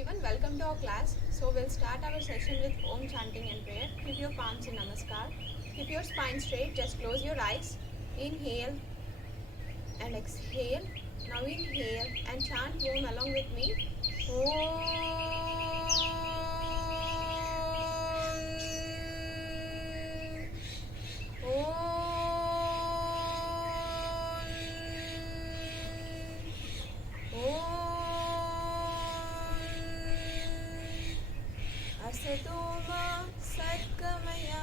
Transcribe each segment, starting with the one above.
everyone, welcome to our class. So we'll start our session with Om chanting and prayer. Keep your palms in Namaskar. Keep your spine straight. Just close your eyes. Inhale and exhale. Now inhale and chant Om along with me. असतोमा सद्गमया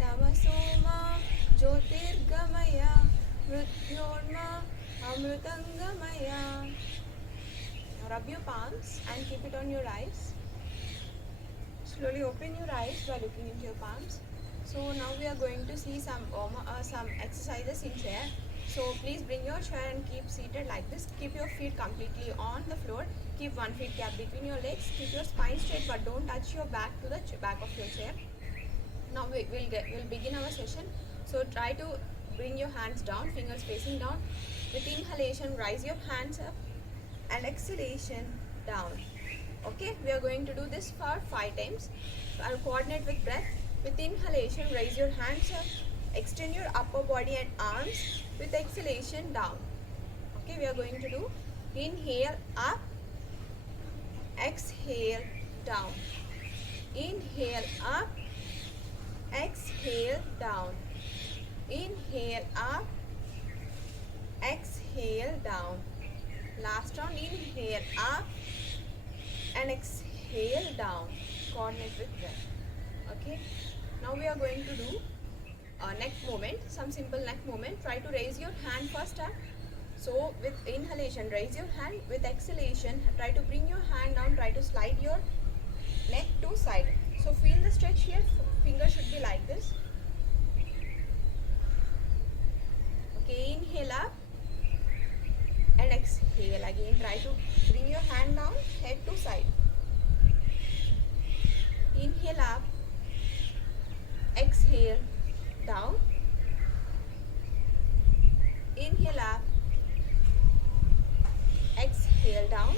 तमसोमा ज्योतिर्गमया मृत्योर्मा अमृतंगमया. Rub your palms and keep it on your eyes. Slowly open your eyes by looking into your palms. So now we are going to see some exercises in chair. So please bring your chair and keep seated like this. Keep your feet completely on the floor. Keep one foot gap between your legs. Keep your spine straight, but don't touch your back to the back of your chair. Now we'll begin our session. So try to bring your hands down, fingers facing down. With inhalation, raise your hands up, and exhalation down. Okay, we are going to do this for 5 times. I'll coordinate with breath. With inhalation, raise your hands up, extend your upper body and arms. With exhalation, down. Okay, we are going to do inhale up, exhale down. Inhale up, exhale down. Inhale up, exhale down. Last round, inhale up and exhale down. Coordinate with breath. Okay, now we are going to do neck movement, some simple neck movement. Try to raise your hand first up. So with inhalation, raise your hand. With exhalation, try to bring your hand down. Try to slide your neck to side. So feel the stretch here. Finger should be like this. Okay, inhale up and exhale again. Try to bring your hand down, head to side. Inhale up, exhale down. Inhale up, exhale down.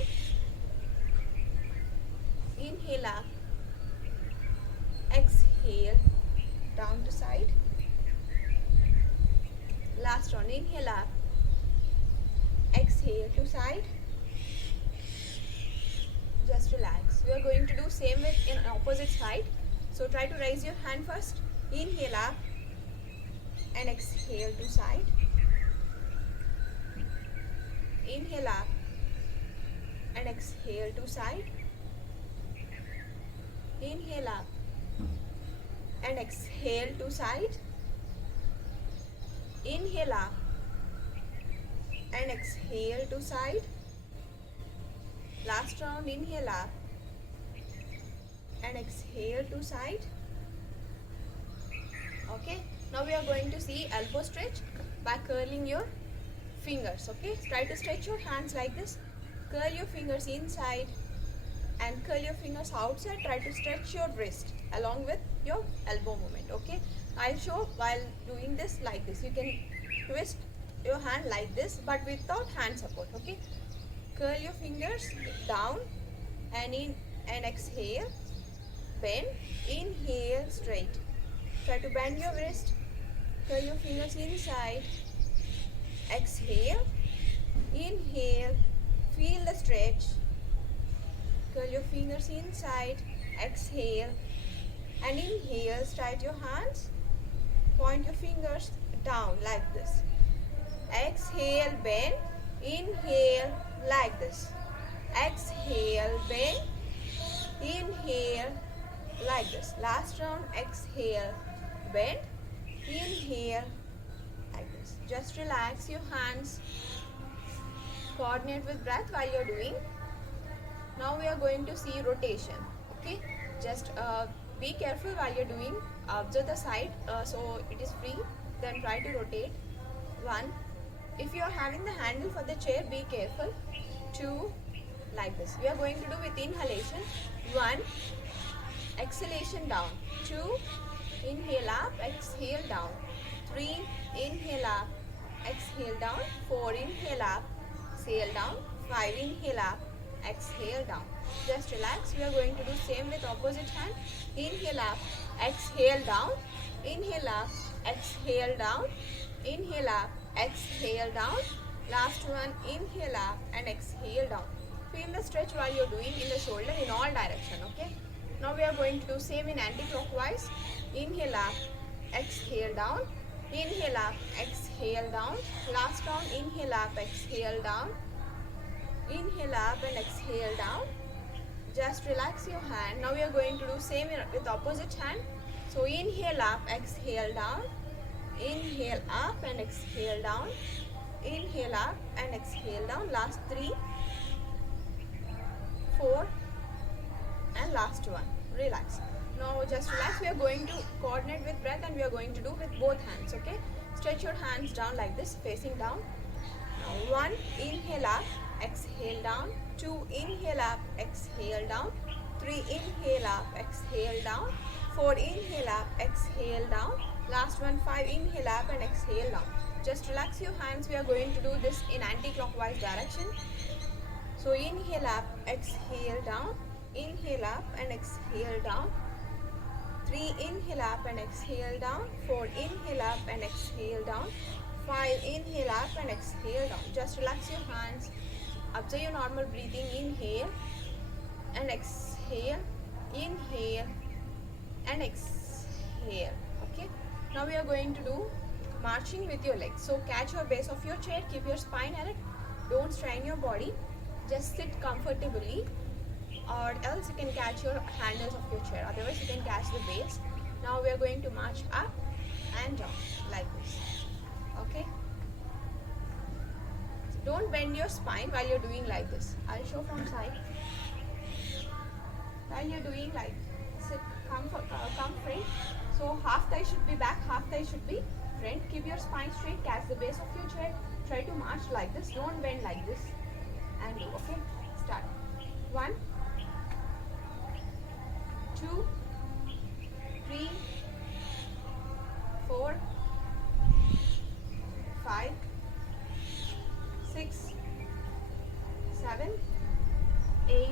Inhale up, exhale down to side. Last one, inhale up, exhale to side. Just relax. We are going to do same with in opposite side. So try to raise your hand first. Inhale up and exhale to side. Inhale up and exhale to side. Inhale up and exhale to side. Inhale up and exhale to side. Last round, inhale up and exhale to side. Okay, now we are going to see elbow stretch by curling your fingers. Okay, try to stretch your hands like this. Curl your fingers inside and curl your fingers outside. Try to stretch your wrist along with your elbow movement. Okay, I'll show while doing this like this. You can twist your hand like this but without hand support. Okay, curl your fingers down and in and exhale. Bend, inhale, straight. Try to bend your wrist. Curl your fingers inside. Exhale, inhale, feel the stretch. Curl your fingers inside. Exhale and inhale. Straight your hands. Point your fingers down like this. Exhale, bend. Inhale like this. Exhale, bend. Inhale like this. Last round, exhale, bend, inhale like this. Just relax your hands. Coordinate with breath while you're doing. Now we are going to see rotation. Okay, just be careful while you're doing. Observe the side so it is free. Then try to rotate. 1. If you are having the handle for the chair, be careful. 2. Like this. We are going to do with inhalation. 1. Exhalation down. 2. Inhale up, exhale down. 3. Inhale up, exhale down. 4. Inhale up, exhale down. 5. Inhale up, exhale down. Just relax. We are going to do same with opposite hand. Inhale up, exhale down. Inhale up, exhale down. Inhale up, exhale down. Last one, inhale up and exhale down. Feel the stretch while you're doing in the shoulder in all direction, okay? Now we are going to do same in anti-clockwise. Inhale up, exhale down. Inhale up, exhale down. Last round, inhale up, exhale down. Inhale up and exhale down. Just relax your hand. Now we are going to do same with opposite hand. So inhale up, exhale down. Inhale up and exhale down. Inhale up and exhale down. Last 3, 4 and last one. Relax. Now just relax. We are going to coordinate with breath and we are going to do with both hands, okay? Stretch your hands down like this, facing down. Now 1, inhale up, exhale down. 2, inhale up, exhale down. 3, inhale up, exhale down. 4, inhale up, exhale down. Last one, 5, inhale up and exhale down. Just relax your hands. We are going to do this in anti-clockwise direction. So inhale up, exhale down. Inhale up and exhale down. 3, inhale up and exhale down. 4, inhale up and exhale down. 5, inhale up and exhale down. Just relax your hands. Observe your normal breathing. Inhale and exhale. Inhale and exhale. Okay. Now we are going to do marching with your legs. So catch your base of your chair. Keep your spine erect. Don't strain your body. Just sit comfortably, or else you can catch your handles of your chair. Otherwise, you can catch the base. Now we are going to march up and down like this. Okay. Don't bend your spine while you're doing like this. I'll show from side. While you're doing like sit, come front. So half thigh should be back, half thigh should be front. Keep your spine straight. Catch the base of your chair. Try to march like this. Don't bend like this. And do. Okay. Start. 1, 2, 3, 4, 5, 6, 7, 8,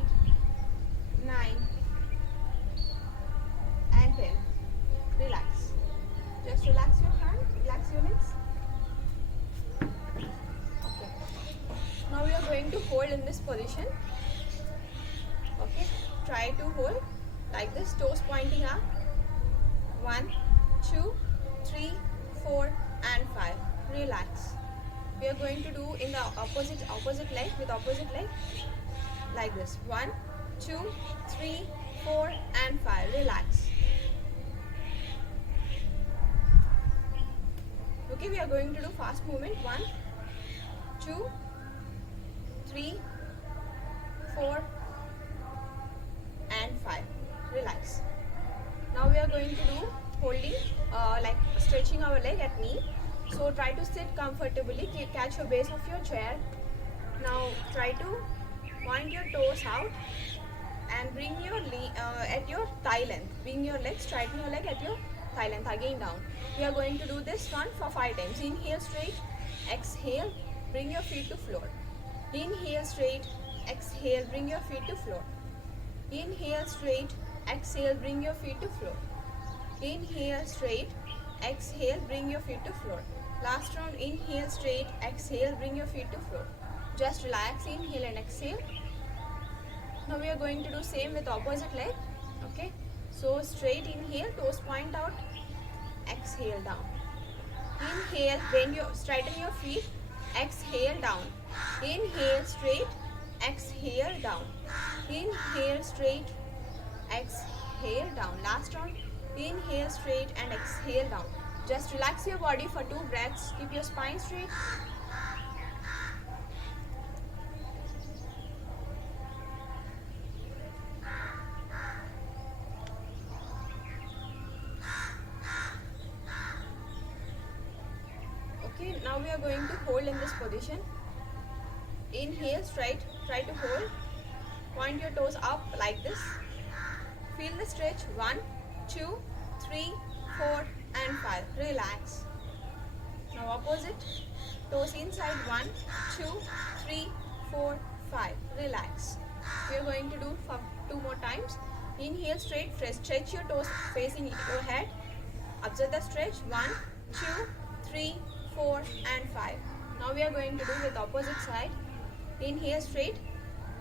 9 and 10. Relax. Just relax your hand, relax your legs. Okay. Now we are going to hold in this position. Okay. Try to hold like this, toes pointing up. 1, 2, 3, 4 and 5. Relax. We are going to do in the opposite leg, with opposite leg like this. 1, 2, 3, 4 and 5. Relax. Okay, we are going to do fast movement. 1, 2, 3, 4 and 5. Relax. Now we are going to do holding, like stretching our leg at knee. So try to sit comfortably. Catch your base of your chair. Now try to point your toes out and bring your at your thigh length. Bring your leg, straighten your leg at your thigh length. Again down. We are going to do this one for 5 times. Inhale straight, exhale, bring your feet to floor. Inhale straight, exhale, bring your feet to floor. Inhale straight, exhale, bring your feet to floor. Inhale straight, exhale, bring your feet to floor. Last round, inhale straight, exhale, bring your feet to floor. Just relax, inhale and exhale. Now we are going to do same with opposite leg. Okay, so straight inhale, toes point out, exhale down. Inhale, straighten your feet, exhale down. Inhale straight, exhale down. Inhale straight, exhale down. Last round, inhale straight and exhale down. Just relax your body for 2 breaths. Keep your spine straight. Okay, now we are going to hold in this position. Inhale straight, try to hold. Point your toes up like this. Feel the stretch. 1, 2, 3, 4 and 5. Relax. Now opposite. Toes inside. 1, 2, 3, 4, 5. Relax. We are going to do for 2 more times. Inhale straight, stretch your toes facing your head. Observe the stretch. 1, 2, 3, 4 and 5. Now we are going to do with opposite side. Inhale straight.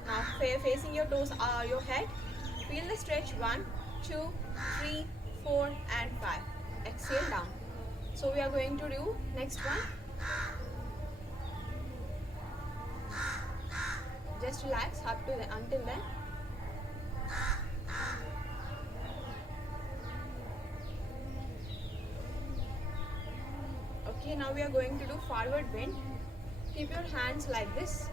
Now facing your toes, your head. Feel the stretch. 1, 2, 3, 4 and 5. Exhale down. So we are going to do next one. Just relax up to until then. Okay, now we are going to do forward bend. Keep your hands like this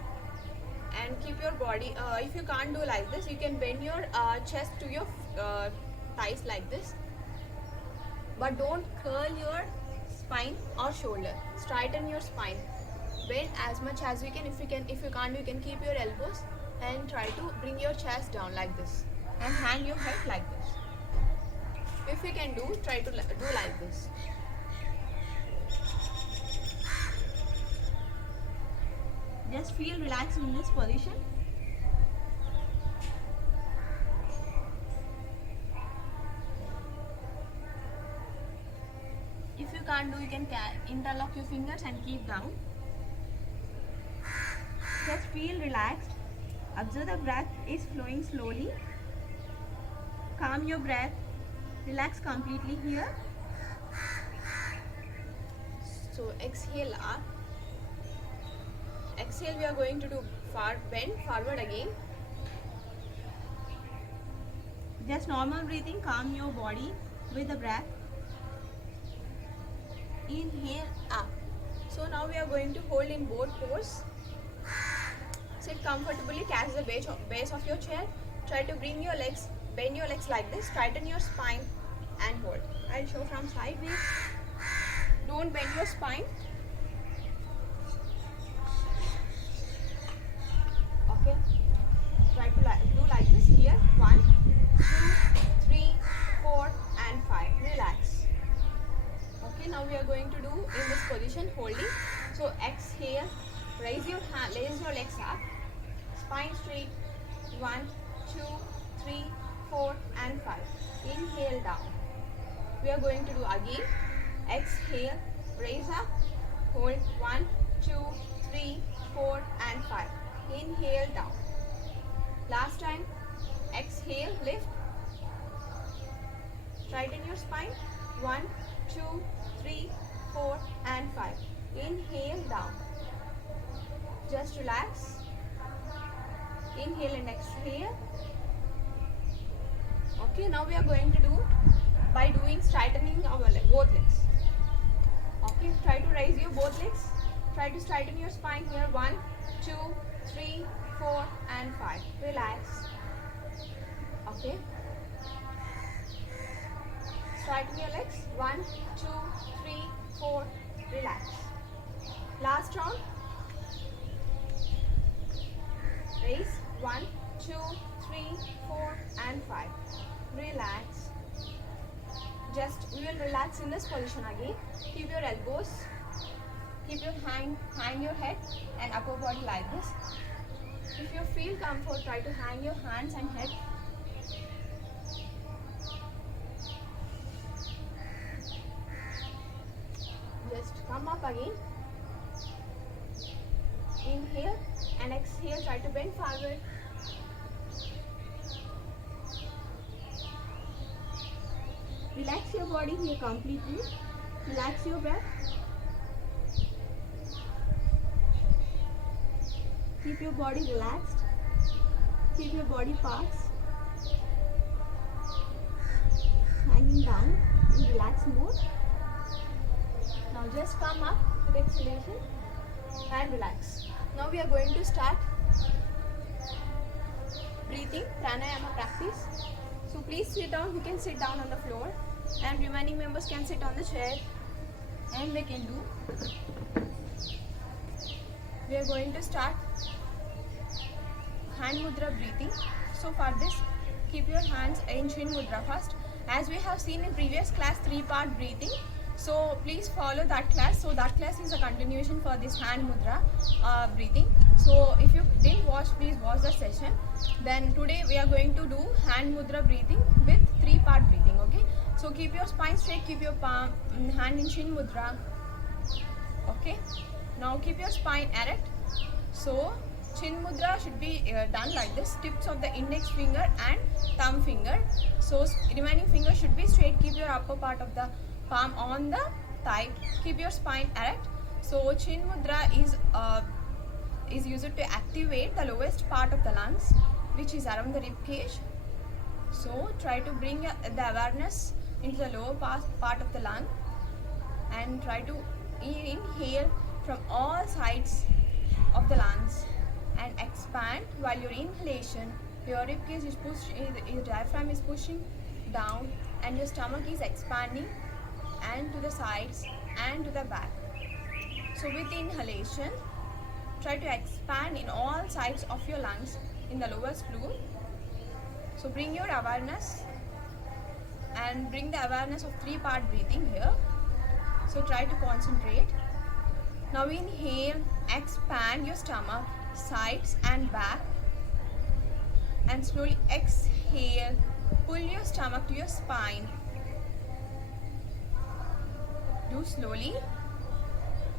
and keep your body, if you can't do like this, you can bend your chest to your thighs like this, but don't curl your spine or shoulder. Straighten your spine. Bend as much as you can. If you can't, you can keep your elbows and try to bring your chest down like this and hang your head like this. If you can do, try to do like this. Just feel relaxed in this position. If you can't do, you can interlock your fingers and keep down. Just feel relaxed. Observe the breath is flowing slowly. Calm your breath. Relax completely here. So exhale up. Exhale, we are going to do bend forward again. Just normal breathing. Calm your body with the breath. Inhale up. So now we are going to hold in both poses. Sit comfortably, catch the base of your chair. Try to bring your legs, bend your legs like this, straighten your spine and hold. I'll show from sideways. Don't bend your spine. Okay. Try to do like this here. 1, 2, 3, 4 and 5. Relax. Okay, now we are going to do in this position holding. So exhale, raise your legs up, spine straight. 1, 2, 3, 4 and 5. Inhale down. We are going to do again. Exhale, raise up, hold. 1, 2, 3, 4 and 5. Inhale down. Last time. Exhale, lift. Straighten your spine. 1, 2, 3, 4 and 5. Inhale down. Just relax. Inhale and exhale. Okay, now we are going to do by doing straightening our both legs. Okay, try to raise your both legs. Try to straighten your spine here. 1, 2, 3, 4 and 5. Relax. Okay. Straighten your legs. 1, 2, 3, 4. Relax. Last round. Raise. 1, 2, 3, 4 and 5. Relax. We will relax in this position again. Keep your elbows. Keep your hang your head and upper body like this. If you feel comfort, try to hang your hands and head. Just come up again. Inhale and exhale. Try to bend forward. Relax your body here completely. Relax your breath. Keep your body relaxed. Keep your body parts hanging down in relaxed mode. Now just come up with exhalation and relax. Now we are going to start breathing pranayama practice. So please sit down. You can sit down on the floor and remaining members can sit on the chair and they can do. We are going to start hand mudra breathing. So for this, keep your hands in chin mudra first. As we have seen in previous class, 3-part breathing. So please follow that class. So that class is a continuation for this hand mudra breathing. So if you didn't watch, please watch the session. Then today we are going to do hand mudra breathing with 3-part breathing. Okay. So keep your spine straight, keep your palm hand in chin mudra. Okay. Now keep your spine erect. So chin mudra should be done like this, tips of the index finger and thumb finger. So remaining finger should be straight. Keep your upper part of the palm on the thigh. Keep your spine erect. So chin mudra is used to activate the lowest part of the lungs, which is around the rib cage. So try to bring the awareness into the lower part of the lung and try to inhale from all sides of the lungs and expand. While your inhalation, your rib cage is your diaphragm is pushing down and your stomach is expanding and to the sides and to the back. So with inhalation, try to expand in all sides of your lungs in the lowest loop. So bring your awareness and bring the awareness of 3-part breathing here. So try to concentrate. Now inhale, expand your stomach, sides and back, and slowly exhale, pull your stomach to your spine. Do slowly,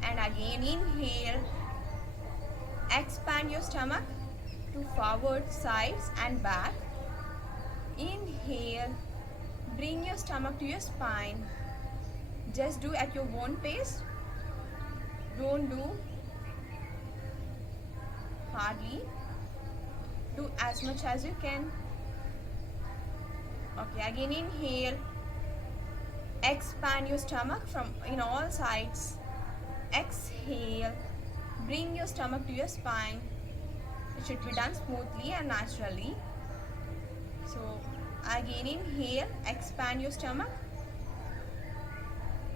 and again inhale, expand your stomach to forward, sides and back. Inhale, bring your stomach to your spine. Just do at your own pace. Don't do hardly. Do as much as you can. Okay, again inhale. Expand your stomach from in all sides. Exhale. Bring your stomach to your spine. It should be done smoothly and naturally. So again inhale. Expand your stomach.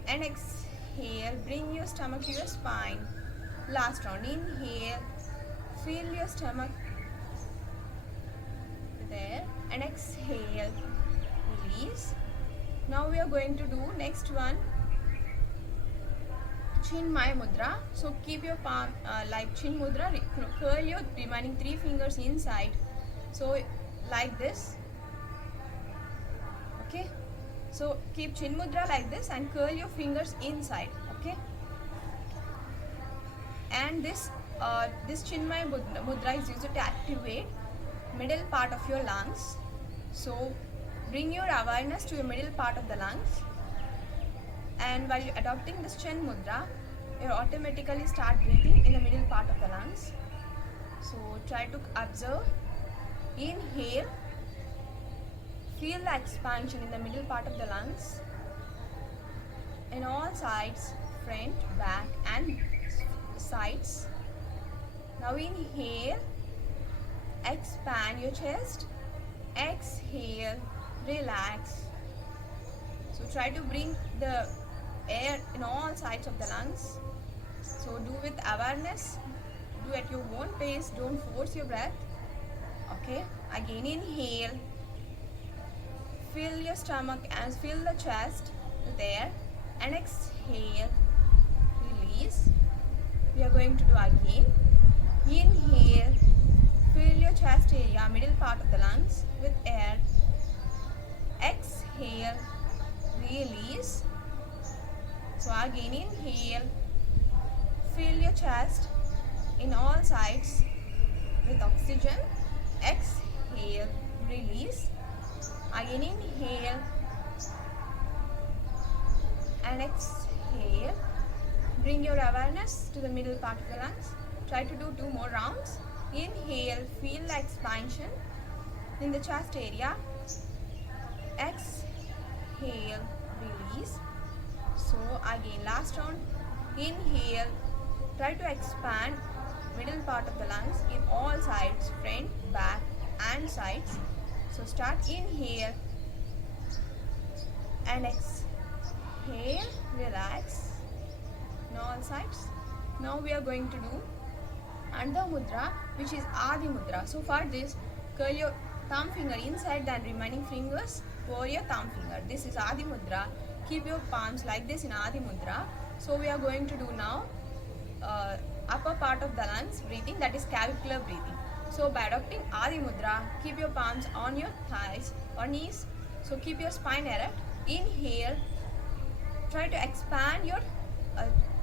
And exhale. Bring your stomach to your spine. Last round. Inhale. Feel your stomach there. And exhale. Release. Now we are going to do next one, Chinmaya mudra. So keep your palm like chin mudra, curl your remaining 3 fingers inside. So like this. Okay. So keep chin mudra like this and curl your fingers inside. Okay. And this Chinmaya mudra is used to activate middle part of your lungs. So bring your awareness to your middle part of the lungs, and while you're adopting this chin mudra, you automatically start breathing in the middle part of the lungs. So try to observe. Inhale, feel the expansion in the middle part of the lungs in all sides, front, back and sides. Now inhale, expand your chest. Exhale, relax. So try to bring the air in all sides of the lungs. So do with awareness, do at your own pace, don't force your breath. Okay, again inhale, fill your stomach and fill the chest with air, and exhale, release. We are going to do again. Inhale, fill your chest area, middle part of the lungs with air. Exhale, release. So again inhale, fill your chest in all sides with oxygen. Exhale, release. Again inhale and exhale. Bring your awareness to the middle part of the lungs. Try to do 2 more rounds. Inhale, feel the expansion in the chest area. Exhale, release. So again last round. Inhale, try to expand middle part of the lungs in all sides, front, back and sides. So start. Inhale and exhale, relax in all sides. Now we are going to do Andha mudra, which is Adi mudra. So for this, curl your thumb finger inside, then remaining fingers over your thumb finger. This is Adi mudra. keep your palms like this in Adi Mudra. So we are going to do now upper part of the lungs breathing, that is clavicular breathing. So by adopting Adi Mudra, keep your palms on your thighs or knees. So keep your spine erect. Inhale, try to expand your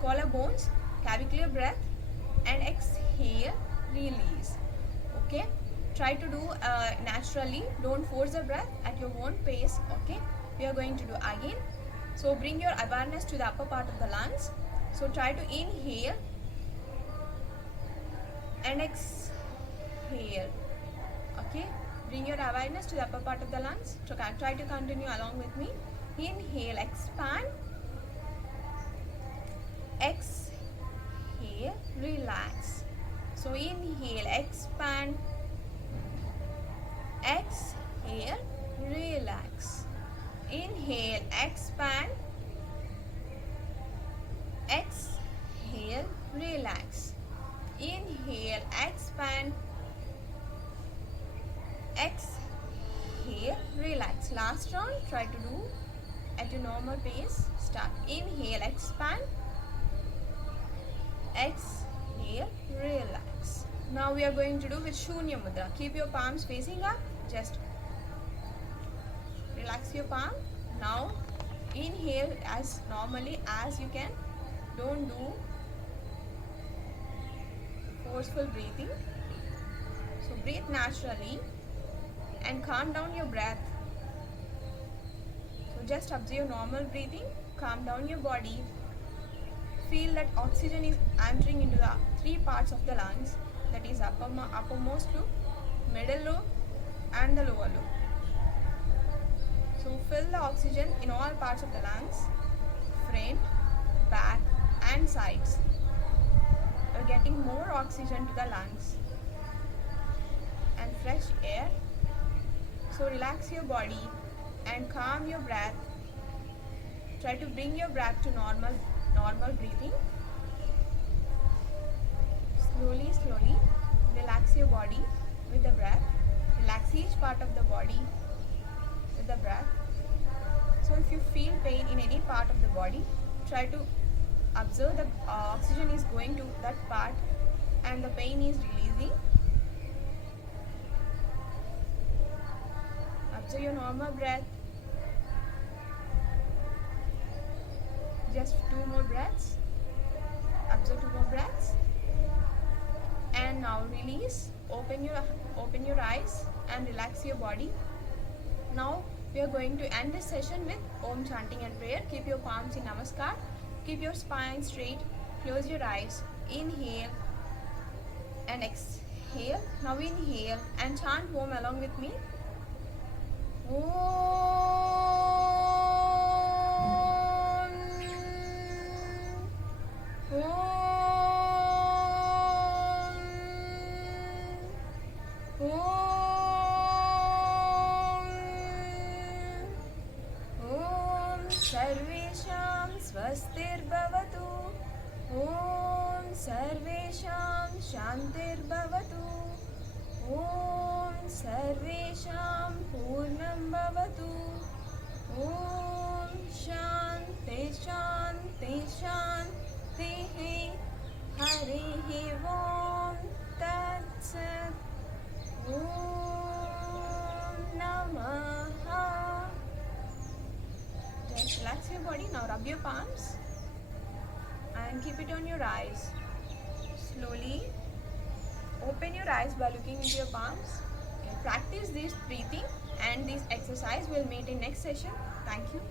collarbones, clavicular breath, and exhale, release. Okay, try to do naturally, don't force the breath, at your own pace. Okay, we are going to do again. So bring your awareness to the upper part of the lungs. So try to inhale and exhale. Okay, bring your awareness to the upper part of the lungs. So try to continue along with me. Inhale, expand, exhale, relax. So inhale, expand, exhale, relax. Inhale, expand, exhale, relax. Inhale, expand, exhale, relax. Last round, try to do at your normal pace. Start. Inhale, expand, exhale, relax. Now we are going to do with Shunya Mudra. Keep your palms facing up. Just relax your palm. Now inhale as normally as you can. Don't do forceful breathing. So breathe naturally and calm down your breath. So just observe normal breathing. Calm down your body. Feel that oxygen is entering into the three parts of the lungs, that is uppermost lobe, middle lobe, and the lower lobe. So fill the oxygen in all parts of the lungs, front, back, and sides. You're getting more oxygen to the lungs and fresh air. So relax your body and calm your breath. Try to bring your breath to normal breathing. Slowly, relax your body with the breath. Relax each part of the body with the breath. So if you feel pain in any part of the body, try to observe the oxygen is going to that part and the pain is releasing. Observe your normal breath. Just 2 more breaths. Observe 2 more breaths. And now release. Open your eyes and relax your body. Now we are going to end this session with Om chanting and prayer. Keep your palms in Namaskar. Keep your spine straight. Close your eyes. Inhale and exhale. Now inhale and chant Om along with me. सर्वेषां स्वस्तिर्भवतु. ॐ सर्वेषां शान्तिर्भवतु. ॐ सर्वेषां पूर्णं भवतु. ॐ शान्ति शान्ति शान्तिः. हरिः ॐ तत्सत्. ॐ नमः. Just relax your body. Now rub your palms and keep it on your eyes. Slowly open your eyes by looking into your palms. Okay, practice this breathing and this exercise. We'll meet in next session. Thank you.